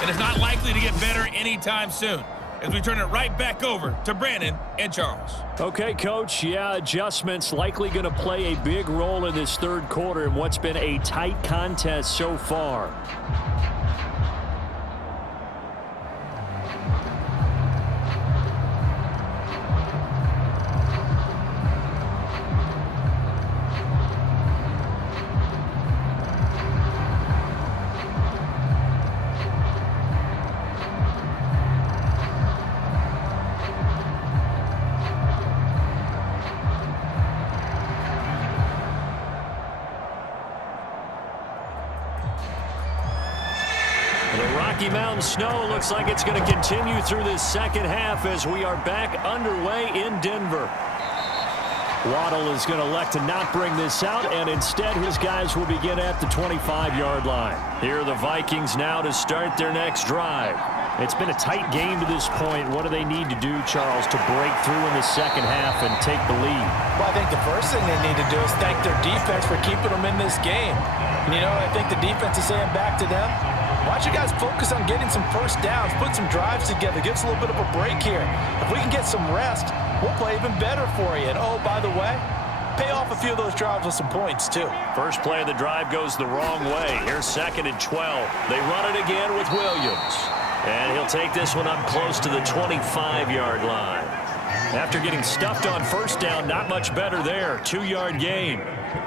and it's not likely to get better anytime soon. As we turn it right back over to Brandon and Charles. Okay, Coach. Yeah, adjustments likely going to play a big role in this third quarter in what's been a tight contest so far. Mountain snow looks like it's going to continue through this second half as we are back underway in Denver. Waddle is going to elect to not bring this out, and instead his guys will begin at the 25-yard line. Here are the Vikings now to start their next drive. It's been a tight game to this point. What do they need to do, Charles, to break through in the second half and take the lead? Well, I think the first thing they need to do is thank their defense for keeping them in this game. And, you know, I think the defense is saying back to them, why don't you guys focus on getting some first downs, put some drives together, give us a little bit of a break here. If we can get some rest, we'll play even better for you. And, oh, by the way, pay off a few of those drives with some points, too. First play of the drive goes the wrong way. Here's 2nd and 12. They run it again with Williams. And he'll take this one up close to the 25-yard line. After getting stuffed on first down, not much better there. 2-yard gain.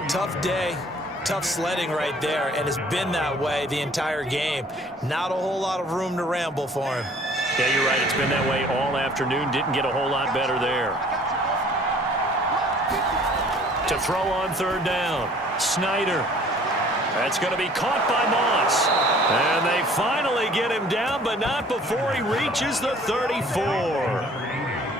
Tough day. Tough sledding right there, and it's been that way the entire game. Not a whole lot of room to ramble for him. Yeah, you're right. It's been that way all afternoon. Didn't get a whole lot better there. To throw on 3rd down. Snyder. That's going to be caught by Moss. And they finally get him down, but not before he reaches the 34.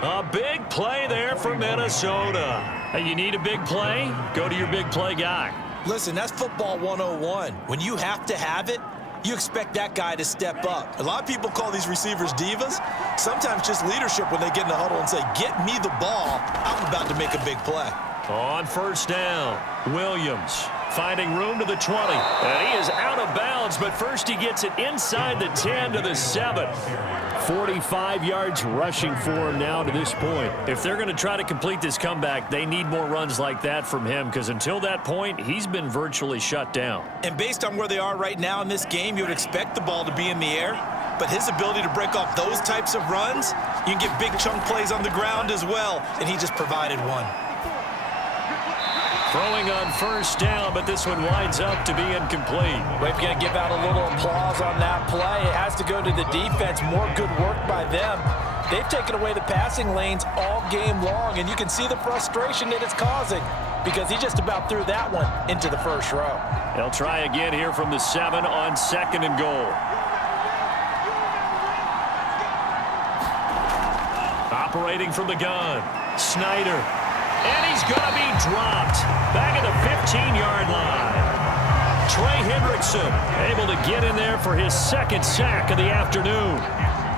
A big play there for Minnesota. Hey, you need a big play? Go to your big play guy. Listen, that's football 101. When you have to have it, you expect that guy to step up. A lot of people call these receivers divas. Sometimes just leadership when they get in the huddle and say, get me the ball. I'm about to make a big play. On 1st down, Williams finding room to the 20. And he is out of bounds, but first he gets it inside the 10 to the 7. 45 yards rushing for him now to this point. If they're going to try to complete this comeback, they need more runs like that from him, because until that point, he's been virtually shut down. And based on where they are right now in this game, you would expect the ball to be in the air. But his ability to break off those types of runs, you can get big chunk plays on the ground as well, and he just provided one. Throwing on 1st down, but this one winds up to be incomplete. We're going to give out a little applause on that play. It has to go to the defense. More good work by them. They've taken away the passing lanes all game long, and you can see the frustration that it's causing because he just about threw that one into the first row. They'll try again here from the 7 on 2nd and goal. Operating from the gun, Snyder. And he's going to be dropped back at the 15-yard line. Trey Hendrickson able to get in there for his 2nd sack of the afternoon.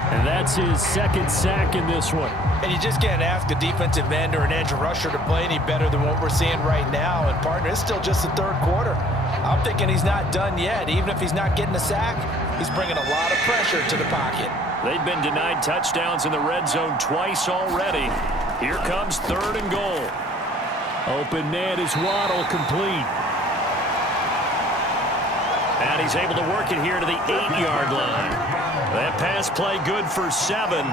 And that's his 2nd sack in this one. And you just can't ask a defensive end or an edge rusher to play any better than what we're seeing right now. And, partner, it's still just the 3rd quarter. I'm thinking he's not done yet. Even if he's not getting a sack, he's bringing a lot of pressure to the pocket. They've been denied touchdowns in the red zone twice already. Here comes 3rd and goal. Open man is Waddle, complete. And he's able to work it here to the 8-yard line. That pass play good for 7,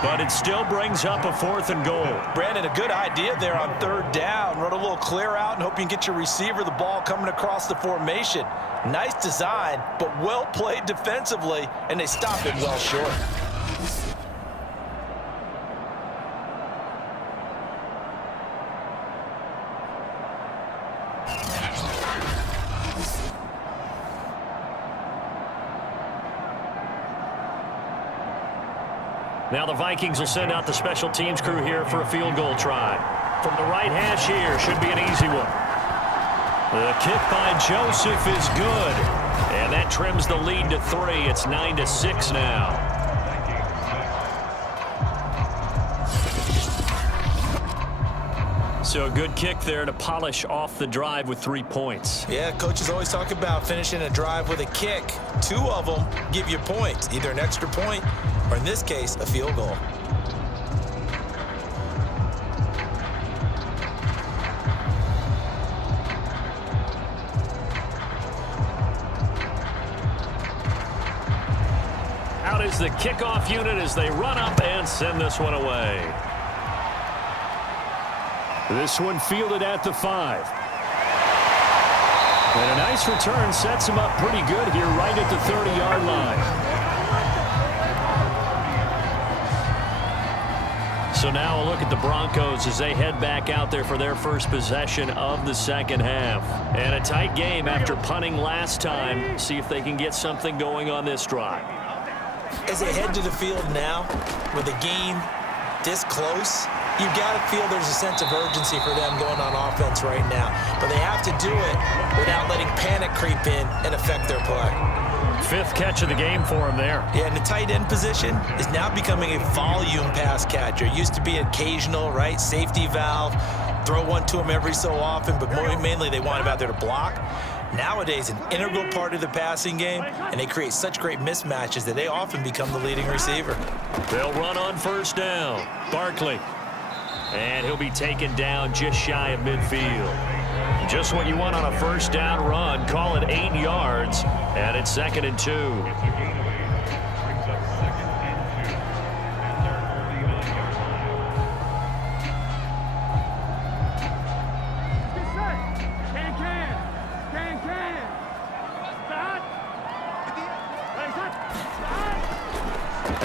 but it still brings up a 4th and goal. Brandon, a good idea there on 3rd down. Run a little clear out and hope you can get your receiver the ball coming across the formation. Nice design, but well played defensively, and they stop it well short. Now the Vikings will send out the special teams crew here for a field goal try. From the right hash here, should be an easy one. The kick by Joseph is good. And that trims the lead to 3. It's 9-6 now. So a good kick there to polish off the drive with 3 points. Yeah, coaches always talk about finishing a drive with a kick. 2 of them give you points, either an extra point or, in this case, a field goal. Out is the kickoff unit as they run up and send this one away. This one fielded at the 5. And a nice return sets him up pretty good here right at the 30-yard line. So now a look at the Broncos as they head back out there for their first possession of the second half. And a tight game after punting last time. See if they can get something going on this drive. As they head to the field now, with a game this close, you've got to feel there's a sense of urgency for them going on offense right now. But they have to do it without letting panic creep in and affect their play. 5th catch of the game for him there. Yeah, and the tight end position is now becoming a volume pass catcher. It used to be occasional, right? Safety valve, throw one to him every so often, but mainly they want him out there to block. Nowadays, an integral part of the passing game, and they create such great mismatches that they often become the leading receiver. They'll run on first down. Barkley. And he'll be taken down just shy of midfield. Just what you want on a first down run. Call it 8 yards, and it's 2nd and 2.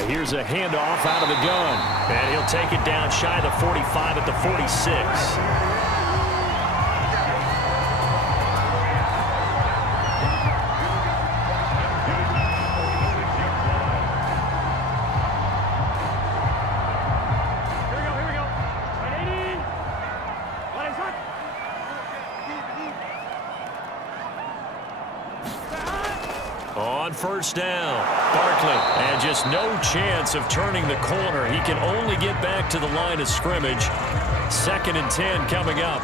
Here's a handoff out of the gun. And he'll take it down shy of the 45 at the 46. On first down, Barkley, and just no chance of turning the corner. He can only get back to the line of scrimmage. 2nd and 10 coming up.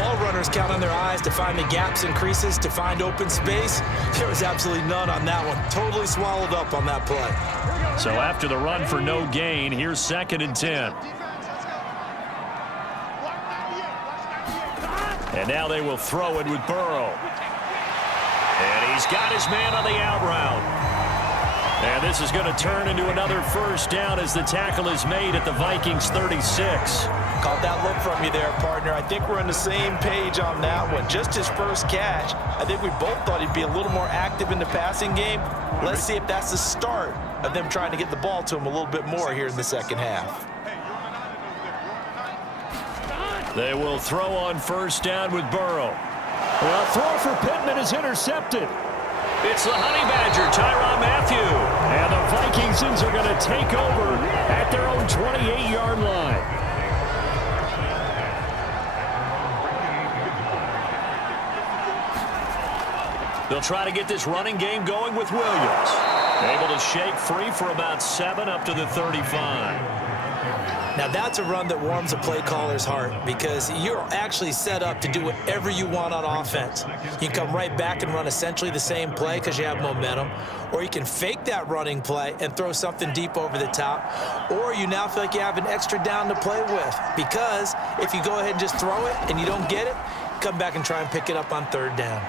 All runners count on their eyes to find the gaps and creases, to find open space. There was absolutely none on that one. Totally swallowed up on that play. So after the run for no gain, here's 2nd and 10. And now they will throw it with Burrow. And he's got his man on the out route. And this is going to turn into another first down as the tackle is made at the Vikings 36. Caught that look from you there, partner. I think we're on the same page on that one. Just his first catch. I think we both thought he'd be a little more active in the passing game. Let's see if that's the start of them trying to get the ball to him a little bit more here in the second half. They will throw on first down with Burrow. Well, throw for Pittman is intercepted. It's the Honey Badger, Tyrann Mathieu. And the Vikings are going to take over at their own 28-yard line. They'll try to get this running game going with Williams. Able to shake free for about 7 up to the 35. Now that's a run that warms a play caller's heart because you're actually set up to do whatever you want on offense. You can come right back and run essentially the same play because you have momentum, or you can fake that running play and throw something deep over the top, or you now feel like you have an extra down to play with because if you go ahead and just throw it and you don't get it, come back and try and pick it up on 3rd down.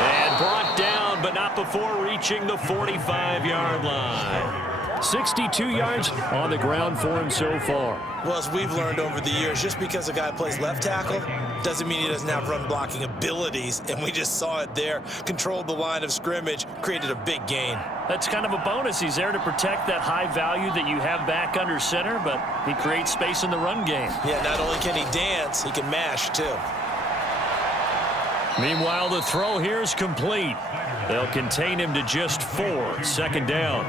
And brought down, but not before reaching the 45-yard line. 62 yards on the ground for him so far. Well, as we've learned over the years, just because a guy plays left tackle doesn't mean he doesn't have run blocking abilities, and we just saw it there. Controlled the line of scrimmage, created a big gain. That's kind of a bonus. He's there to protect that high value that you have back under center, but he creates space in the run game. Yeah, not only can he dance, he can mash too. Meanwhile, the throw here is complete. They'll contain him to just 4. 2nd down.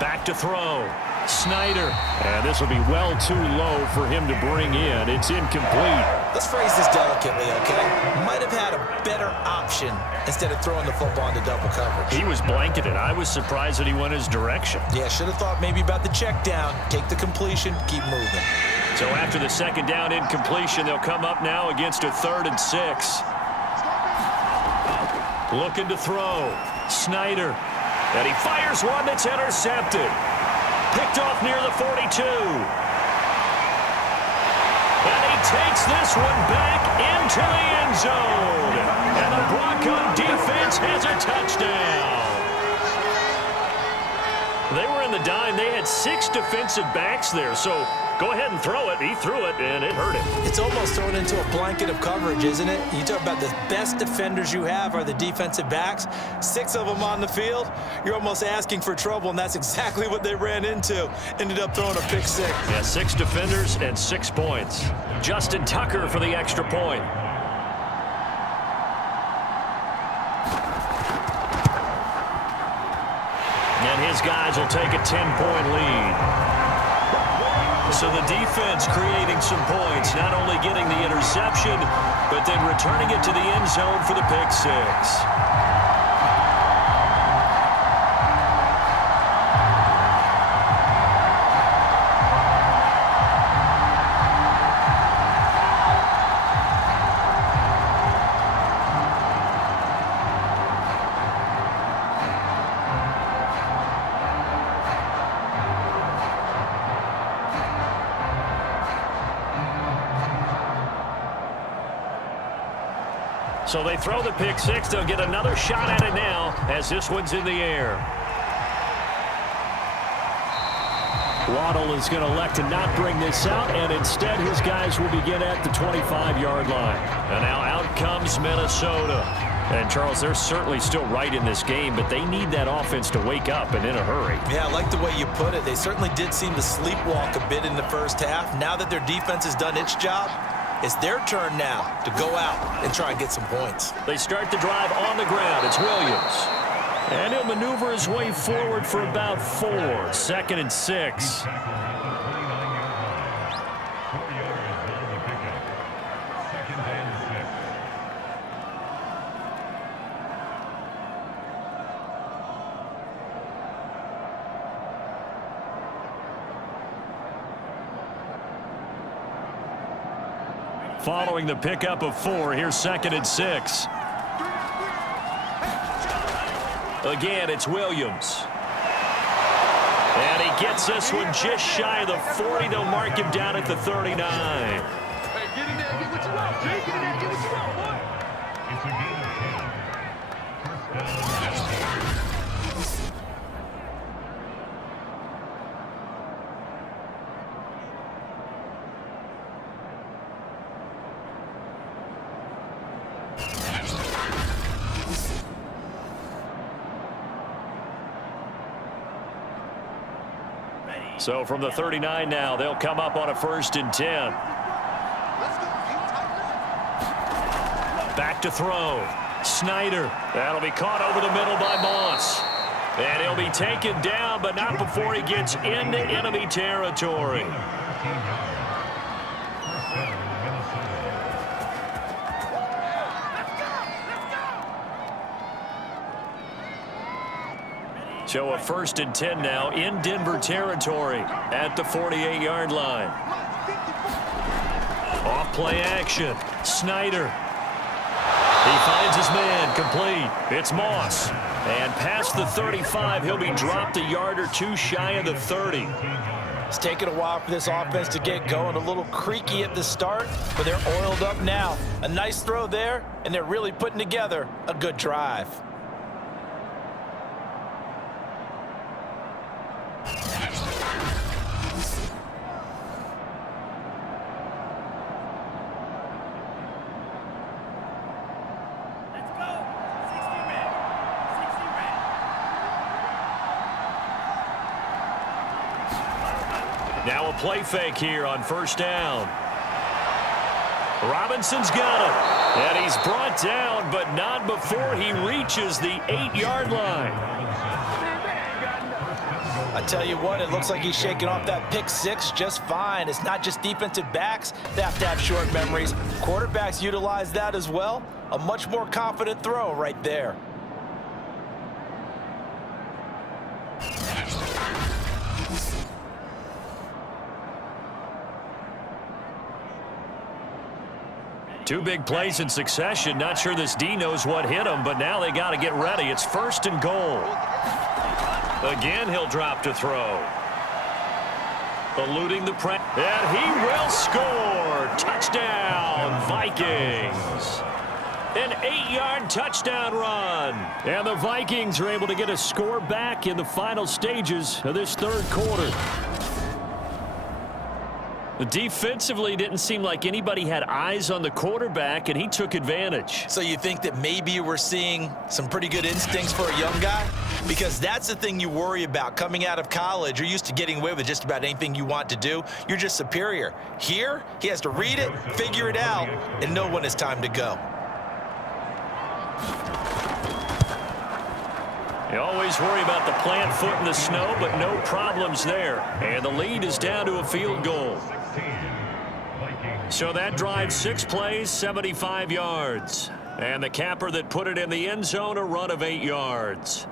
Back to throw. Snyder. And this will be well too low for him to bring in. It's incomplete. Let's phrase this delicately, okay? Might have had a better option instead of throwing the football into double coverage. He was blanketed. I was surprised that he went his direction. Yeah, should have thought maybe about the check down. Take the completion, keep moving. So after the second down incompletion, they'll come up now against a 3rd and 6. Looking to throw. Snyder. And he fires one that's intercepted. Picked off near the 42. And he takes this one back into the end zone. And the Bronco defense has a touchdown. They were in the dime. They had 6 defensive backs there. So go ahead and throw it. He threw it, and it hurt him. It's almost thrown into a blanket of coverage, isn't it? You talk about the best defenders you have are the defensive backs. 6 of them on the field. You're almost asking for trouble, and that's exactly what they ran into. Ended up throwing a pick 6. Yeah, 6 defenders and 6 points. Justin Tucker for the extra point. And his guys will take a 10-point lead. So the defense creating some points, not only getting the interception, but then returning it to the end zone for the pick 6. So they throw the pick 6. They'll get another shot at it now as this one's in the air. Waddle is going to elect to not bring this out, and instead his guys will begin at the 25-yard line. And now out comes Minnesota. And, Charles, they're certainly still right in this game, but they need that offense to wake up and in a hurry. Yeah, I like the way you put it. They certainly did seem to sleepwalk a bit in the first half. Now that their defense has done its job, it's their turn now to go out and try and get some points. They start the drive on the ground. It's Williams. And he'll maneuver his way forward for about 4. 2nd and 6. Following the pickup of 4, here's 2nd and 6. Again, it's Williams. And he gets this one just shy of the 40. They'll mark him down at the 39. Hey, get in there, get what you want, Jay. Get in there, get what you want, boy. It's a game of 10. First down. So from the 39 now, they'll come up on a 1st and 10. Back to throw. Snyder. That'll be caught over the middle by Moss. And he'll be taken down, but not before he gets into enemy territory. So a 1st and 10 now in Denver territory at the 48-yard line. Off play action. Snyder. He finds his man complete. It's Moss. And past the 35, he'll be dropped a yard or 2 shy of the 30. It's taken a while for this offense to get going. A little creaky at the start, but they're oiled up now. A nice throw there, and they're really putting together a good drive. Now a play fake here on 1st down. Robinson's got him. And he's brought down, but not before he reaches the 8-yard line. I tell you what, it looks like he's shaking off that pick six just fine. It's not just defensive backs that have to have short memories. Quarterbacks utilize that as well. A much more confident throw right there. Two big plays in succession. Not sure this D knows what hit him, but now they got to get ready. It's 1st and goal. Again, he'll drop to throw. Eluding the press. And he will score. Touchdown, Vikings. An 8-yard touchdown run. And the Vikings are able to get a score back in the final stages of this 3rd quarter. Defensively, didn't seem like anybody had eyes on the quarterback, and he took advantage. So you think that maybe we're seeing some pretty good instincts for a young guy? Because that's the thing you worry about coming out of college. You're used to getting away with just about anything you want to do. You're just superior. Here, he has to read it, figure it out, and know when it's time to go. You always worry about the plant foot in the snow, but no problems there. And the lead is down to a field goal. So that drive, 6 plays, 75 yards. And the capper that put it in the end zone, a run of 8 yards.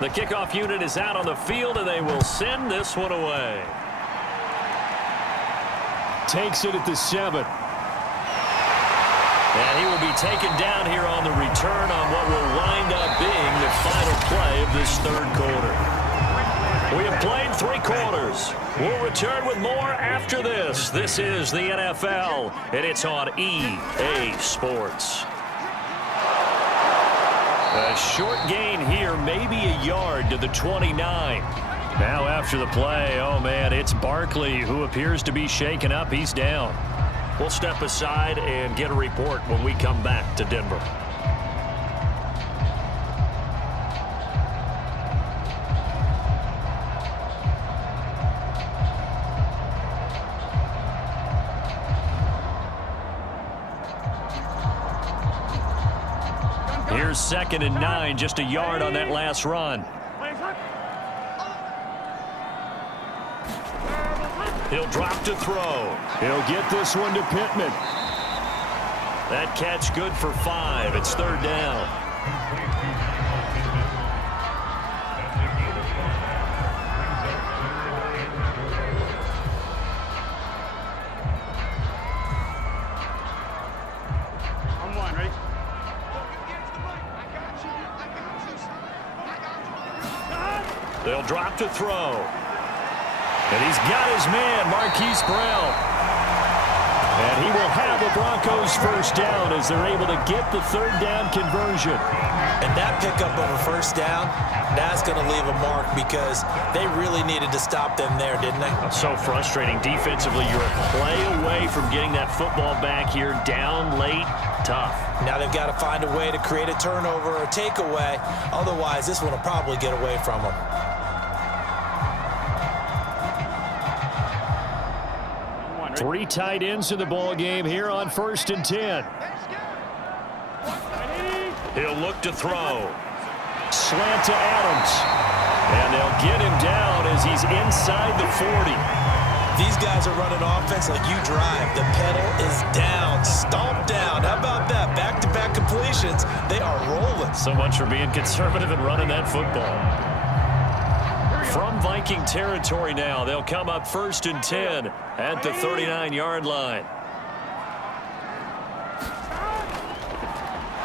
The kickoff unit is out on the field, and they will send this one away. Takes it at the 7. And he will be taken down here on the return on what will wind up being the final play of this 3rd quarter. We have played 3 quarters. We'll return with more after this. This is the NFL, and it's on EA Sports. A short gain here, maybe a yard to the 29. Now after the play, oh man, it's Barkley who appears to be shaken up. He's down. We'll step aside and get a report when we come back to Denver. Here's 2nd and 9, just a yard on that last run. He'll drop to throw. He'll get this one to Pittman. That catch good for 5. It's 3rd down. They'll drop to throw. And he's got his man, Marquise Brown. And he will have the Broncos 1st down as they're able to get the 3rd down conversion. And that pickup of a 1st down, that's going to leave a mark because they really needed to stop them there, didn't they? So frustrating. Defensively, you're a play away from getting that football back here down late. Tough. Now they've got to find a way to create a turnover or a takeaway. Otherwise, this one will probably get away from them. 3 tight ends in the ball game here on 1st and 10. He'll look to throw. Slant to Adams. And they'll get him down as he's inside the 40. These guys are running offense like you drive. The pedal is down, stomped down. How about that? Back-to-back completions. They are rolling. So much for being conservative and running that football. From Viking territory now, they'll come up 1st and 10 at the 39-yard line.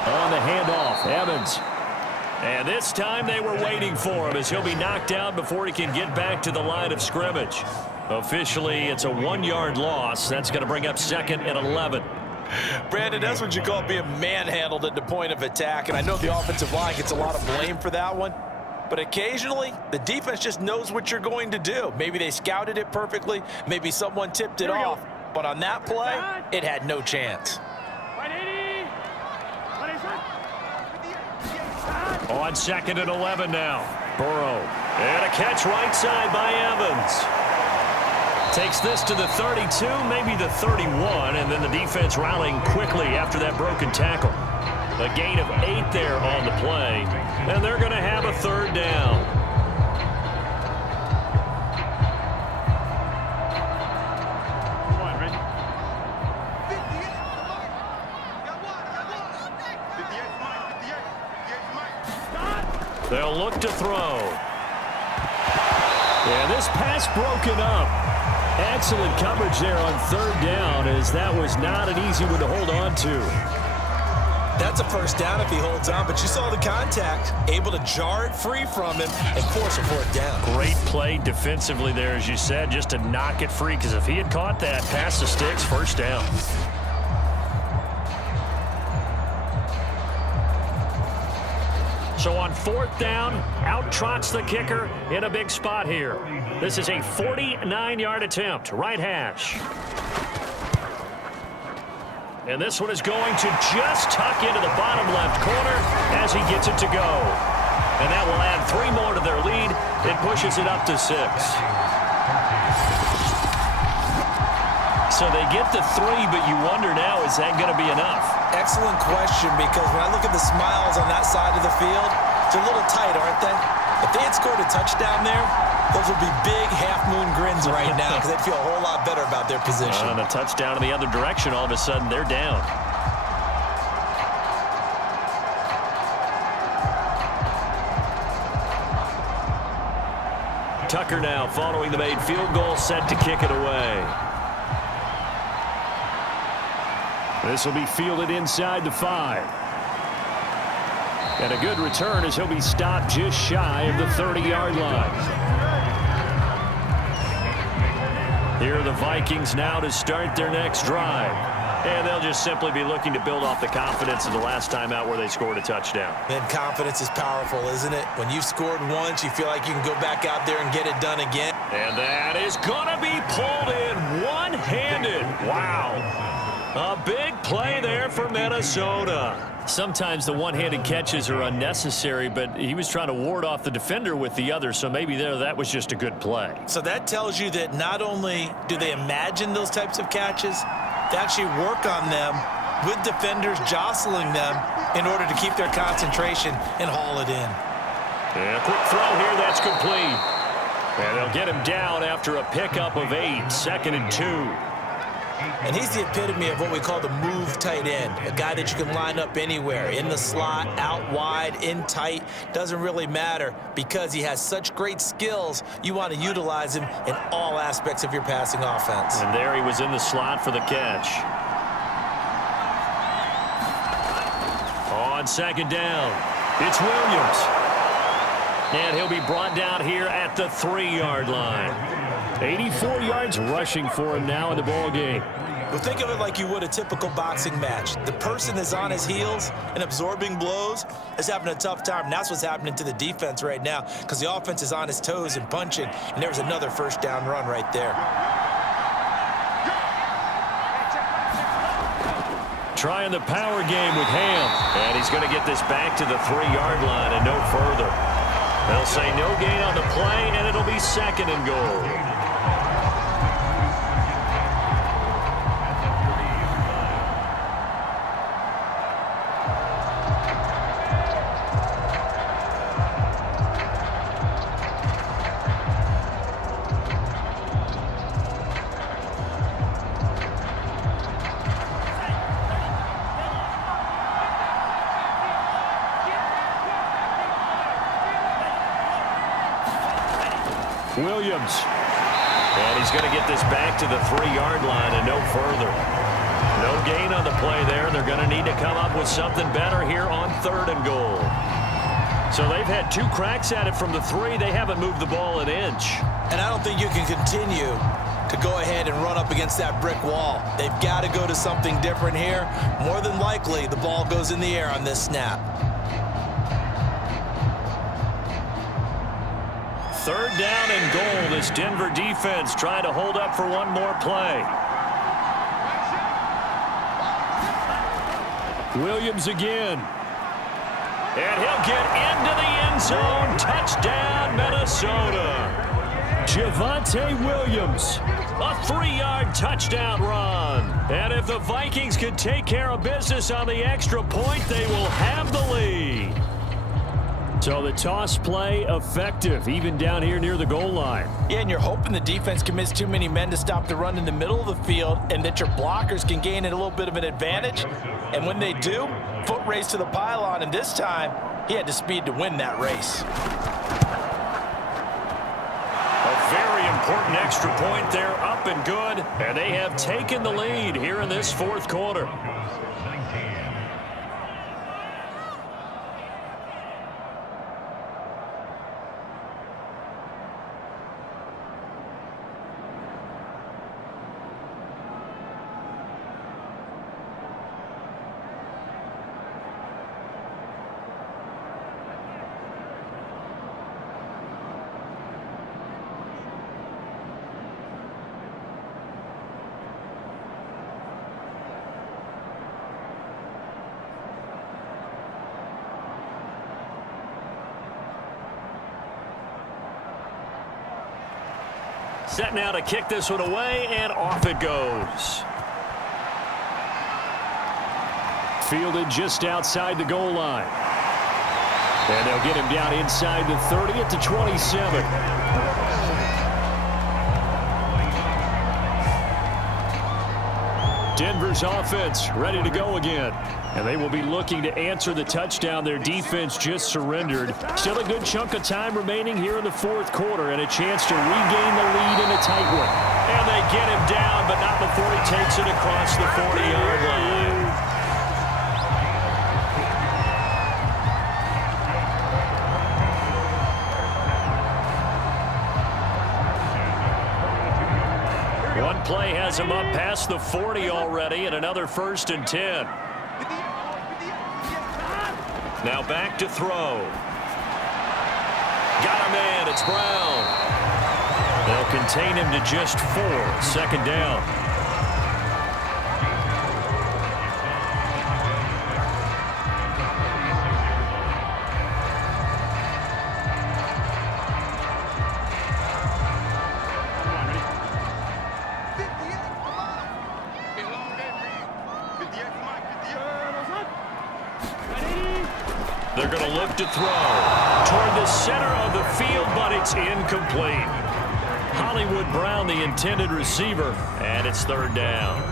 On the handoff, Evans. And this time they were waiting for him as he'll be knocked out before he can get back to the line of scrimmage. Officially, it's a 1-yard loss. That's going to bring up 2nd and 11. Brandon, that's what you call being manhandled at the point of attack. And I know the offensive line gets a lot of blame for that one. but occasionally the defense just knows what you're going to do. Maybe they scouted it perfectly. Maybe someone tipped it off. But on that play, it had no chance. On 2nd and 11 now. Burrow. And a catch right side by Evans. Takes this to the 32, maybe the 31, and then the defense rallying quickly after that broken tackle. A gain of 8 there on the play, and they're going to have a 3rd down. They'll look to throw. Yeah, this pass broken up. Excellent coverage there on 3rd down, as that was not an easy one to hold on to. That's a first down if he holds on, but you saw the contact, able to jar it free from him and force a 4th down. Great play defensively there, as you said, just to knock it free, because if he had caught that, past the sticks, 1st down. So on 4th down, out trots the kicker in a big spot here. This is a 49-yard attempt, right hash. And this one is going to just tuck into the bottom left corner as he gets it to go. And that will add 3 more to their lead. It pushes it up to 6. So they get the 3, but you wonder now, is that going to be enough? Excellent question, because when I look at the smiles on that side of the field, they're a little tight, aren't they? If they had scored a touchdown there, those would be big half-moon grins right now, because they'd feel a whole lot better about their position. And a touchdown in the other direction, all of a sudden they're down. Tucker now following the made field goal, set to kick it away. This will be fielded inside the 5. And a good return as he'll be stopped just shy of the 30-yard line. Here are the Vikings now to start their next drive. And they'll just simply be looking to build off the confidence of the last time out where they scored a touchdown. Man, confidence is powerful, isn't it? When you've scored once, you feel like you can go back out there and get it done again. And that is going to be pulled in one-handed. Wow. A big play there for Minnesota. Sometimes the one-handed catches are unnecessary, but he was trying to ward off the defender with the other, so maybe that was just a good play. So that tells you that not only do they imagine those types of catches, they actually work on them with defenders jostling them in order to keep their concentration and haul it in. And a quick throw here, that's complete. And they'll get him down after a pickup of 8, 2nd and 2. And he's the epitome of what we call the move tight end, a guy that you can line up anywhere, in the slot, out wide, in tight, doesn't really matter because he has such great skills. You want to utilize him in all aspects of your passing offense. And there he was in the slot for the catch. On 2nd down, it's Williams. And he'll be brought down here at the 3-yard line. 84 yards rushing for him now in the ball game. Well, think of it like you would a typical boxing match. The person that's on his heels and absorbing blows is having a tough time. And that's what's happening to the defense right now, because the offense is on his toes and punching. And there's another 1st down run right there. Trying the power game with Ham. And he's going to get this back to the 3-yard line and no further. They'll say no gain on the play, and it'll be 2nd and goal. Williams. And he's going to get this back to the 3-yard line and no further. No gain on the play there. They're going to need to come up with something better here on 3rd and goal. So they've had 2 cracks at it from the 3. They haven't moved the ball an inch. And I don't think you can continue to go ahead and run up against that brick wall. They've got to go to something different here. More than likely, the ball goes in the air on this snap. third down and goal. This Denver defense trying to hold up for one more play. Williams again. And he'll get into the end zone. Touchdown, Minnesota. Javonte Williams, a 3-yard touchdown run. And if the Vikings can take care of business on the extra point, they will have the lead. So the toss play effective, even down here near the goal line. Yeah, and you're hoping the defense can miss too many men to stop the run in the middle of the field and that your blockers can gain a little bit of an advantage. And when they do, foot race to the pylon, and this time he had the speed to win that race. A very important extra point there, up and good. And they have taken the lead here in this fourth quarter. Set now to kick this one away, and off it goes. Fielded just outside the goal line. And they'll get him down inside the 30 at the 27. Denver's offense ready to go again. And they will be looking to answer the touchdown their defense just surrendered. Still a good chunk of time remaining here in the fourth quarter and a chance to regain the lead in a tight one. And they get him down, but not before he takes it across the 40-yard line. One play has him up past the 40 already, and another 1st and 10. Now back to throw. Got a man. It's Brown. They'll contain him to just 4. 2nd down. They're going to look to throw toward the center of the field, but it's incomplete. Hollywood Brown, the intended receiver, and it's 3rd down.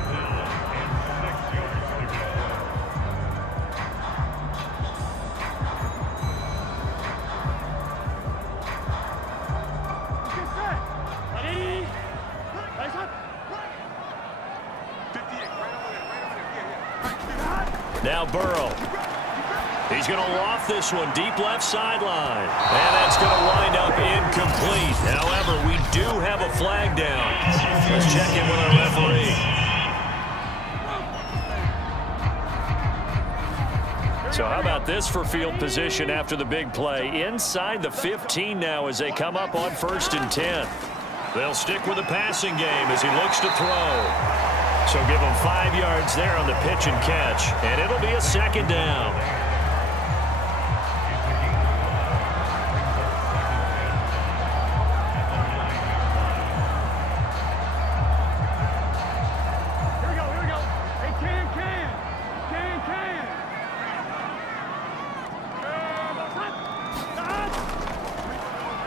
Now Burrow. He's going to loft this one deep left sideline. And that's going to wind up incomplete. However, we do have a flag down. Let's check in with our referee. So how about this for field position after the big play? Inside the 15 now as they come up on 1st and 10. They'll stick with the passing game as he looks to throw. So give him 5 yards there on the pitch and catch. And it'll be a 2nd down.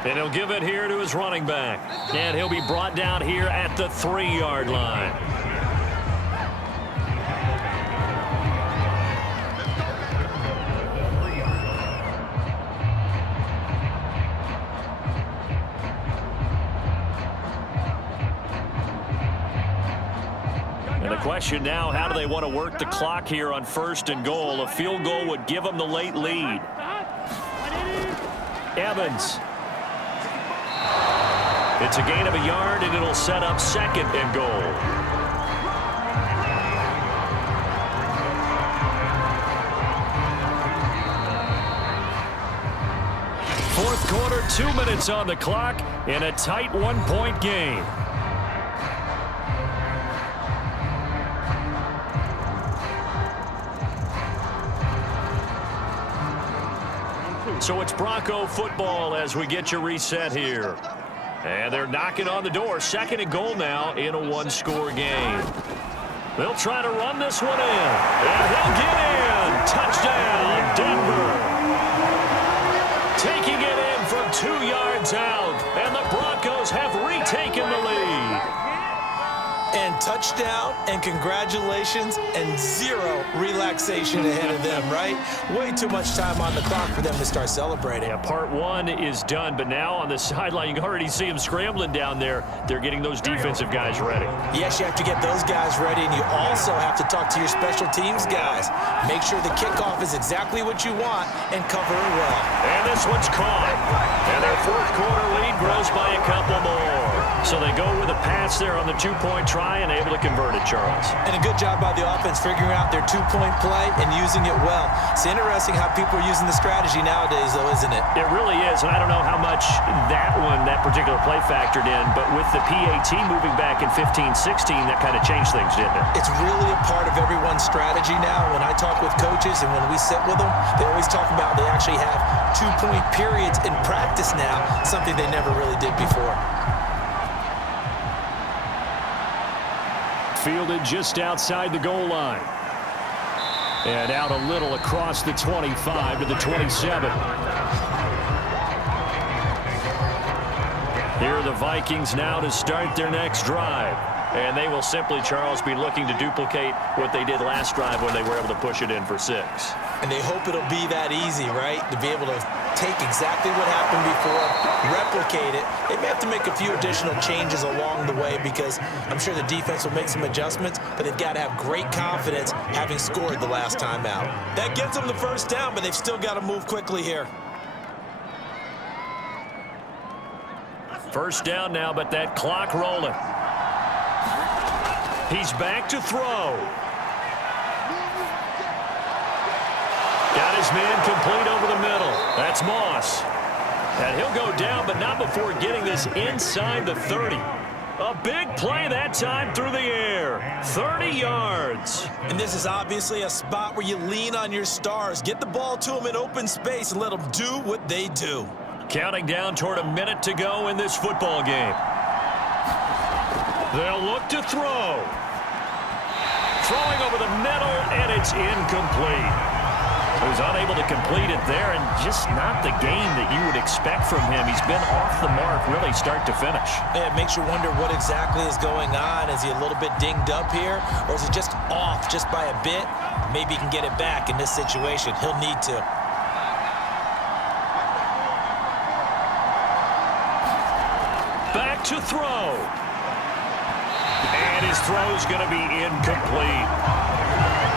And he'll give it here to his running back. And he'll be brought down here at the 3-yard line. And the question now, how do they want to work the clock here on 1st and goal? A field goal would give them the late lead. Evans. It's a gain of a yard, and it'll set up 2nd and goal. Fourth quarter, 2 minutes on the clock in a tight one-point game. So it's Bronco football as we get you reset here. And they're knocking on the door. Second and goal now in a one-score game. They'll try to run this one in. And he'll get in. Touchdown, Denver. Taking it in from 2 yards out. And the Broncos have retaken the lead. And touchdown, and congratulations, and zero relaxation ahead of them, right? Way too much time on the clock for them to start celebrating. Yeah, part one is done, but now on the sideline, you can already see them scrambling down there. They're getting those defensive guys ready. Yes, you have to get those guys ready, and you also have to talk to your special teams guys. Make sure the kickoff is exactly what you want and cover it well. And this one's caught. And their fourth quarter lead grows by a couple more. So they go with a pass there on the two-point try and able to convert it, Charles. And a good job by the offense figuring out their two-point play and using it well. It's interesting how people are using the strategy nowadays, though, isn't it? It really is, and I don't know how much that particular play factored in, but with the PAT moving back in 15-16, that kind of changed things, didn't it? It's really a part of everyone's strategy now. When I talk with coaches and when we sit with them, they always talk about they actually have two-point periods in practice now, something they never really did before. Fielded just outside the goal line. And out a little across the 25 to the 27. Here are the Vikings now to start their next drive. And they will simply, Charles, be looking to duplicate what they did last drive when they were able to push it in for 6. And they hope it'll be that easy, right? To be able to take exactly what happened before, replicate it. They may have to make a few additional changes along the way because I'm sure the defense will make some adjustments, but they've got to have great confidence having scored the last time out. That gets them the first down, but they've still got to move quickly here. First down now, but that clock rolling. He's back to throw. Got his man complete over the middle. That's Moss. And he'll go down, but not before getting this inside the 30. A big play that time through the air. 30 yards. And this is obviously a spot where you lean on your stars. Get the ball to them in open space and let them do what they do. Counting down toward a minute to go in this football game. They'll look to throw. Throwing over the middle, and it's incomplete. He was unable to complete it there, and just not the game that you would expect from him. He's been off the mark really start to finish. Yeah, it makes you wonder what exactly is going on. Is he a little bit dinged up here, or is he just off just by a bit? Maybe he can get it back in this situation. He'll need to. Back to throw. And his throw's going to be incomplete.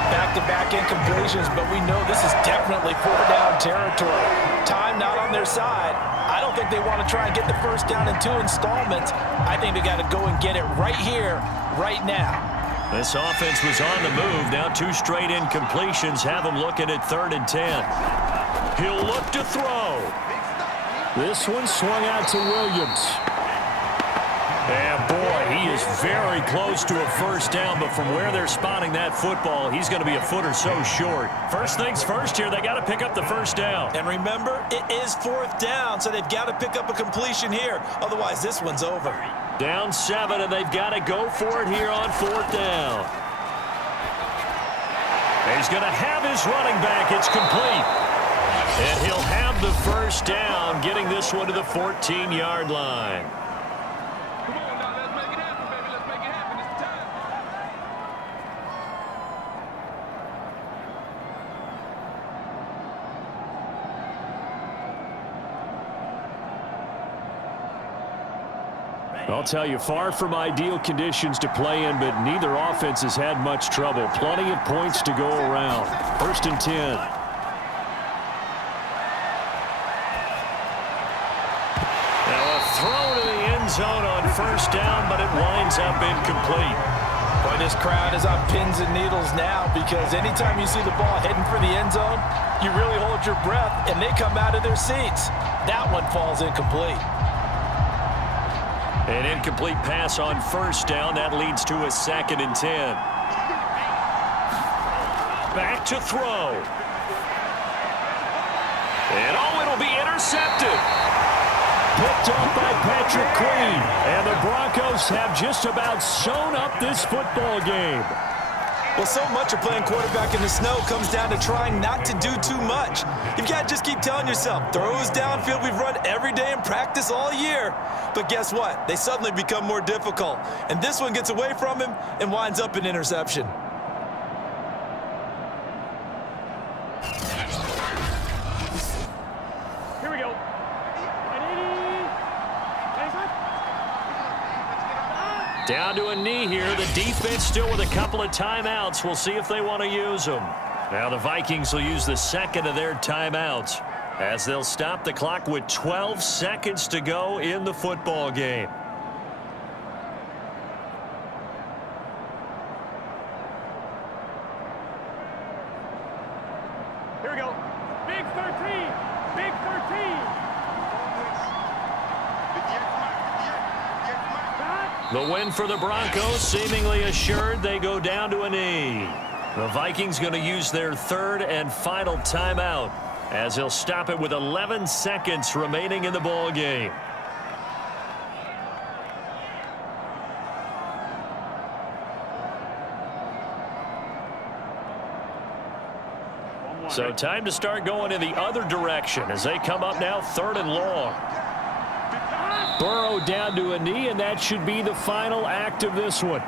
Back-to-back incompletions, but we know this is definitely four-down territory. Time not on their side. I don't think they want to try and get the first down in 2 installments. I think they got to go and get it right here, right now. This offense was on the move. Now 2 straight incompletions have them looking at 3rd and 10. He'll look to throw. This one swung out to Williams. And boy, he is very close to a first down, but from where they're spotting that football, he's going to be a foot or so short. First things first here, they got to pick up the first down. And remember, it is 4th down, so they've got to pick up a completion here. Otherwise, this one's over. Down 7, and they've got to go for it here on 4th down. He's going to have his running back. It's complete. And he'll have the first down, getting this one to the 14-yard line. I'll tell you, far from ideal conditions to play in, but neither offense has had much trouble. Plenty of points to go around. 1st and 10. Now a throw to the end zone on first down, but it winds up incomplete. Boy, this crowd is on pins and needles now because anytime you see the ball heading for the end zone, You really hold your breath, and they come out of their seats. That one falls incomplete. An incomplete pass on first down. That leads to a 2nd and 10. Back to throw. And it'll be intercepted. Picked off by Patrick Queen. And the Broncos have just about sewn up this football game. Well, so much of playing quarterback in the snow comes down to trying not to do too much. You've got to just keep telling yourself, throws downfield we've run every day in practice all year. But guess what? They suddenly become more difficult. And this one gets away from him and winds up an interception. Here we go. Down to a knee here. The defense still with a couple of timeouts. We'll see if they want to use them. Now the Vikings will use the 2nd of their timeouts as they'll stop the clock with 12 seconds to go in the football game. Here we go. Big 13. Big 13. The win for the Broncos seemingly assured. They go down to a knee. The Vikings going to use their 3rd and final timeout as they'll stop it with 11 seconds remaining in the ball game. So time to start going in the other direction as they come up now 3rd and long. Burrow down to a knee, and that should be the final act of this one.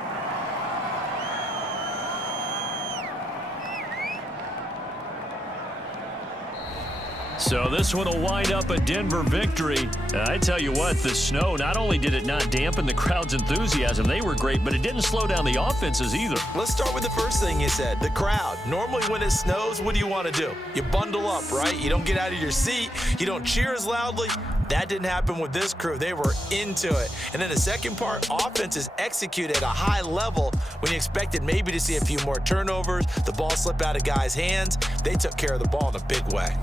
So this one will wind up a Denver victory. I tell you what, the snow, not only did it not dampen the crowd's enthusiasm, they were great, but it didn't slow down the offenses either. Let's start with the first thing you said, the crowd. Normally when it snows, what do you want to do? You bundle up, right? You don't get out of your seat. You don't cheer as loudly. That didn't happen with this crew. They were into it. And then the second part, offenses execute at a high level when you expected maybe to see a few more turnovers, the ball slip out of guys' hands. They took care of the ball in a big way.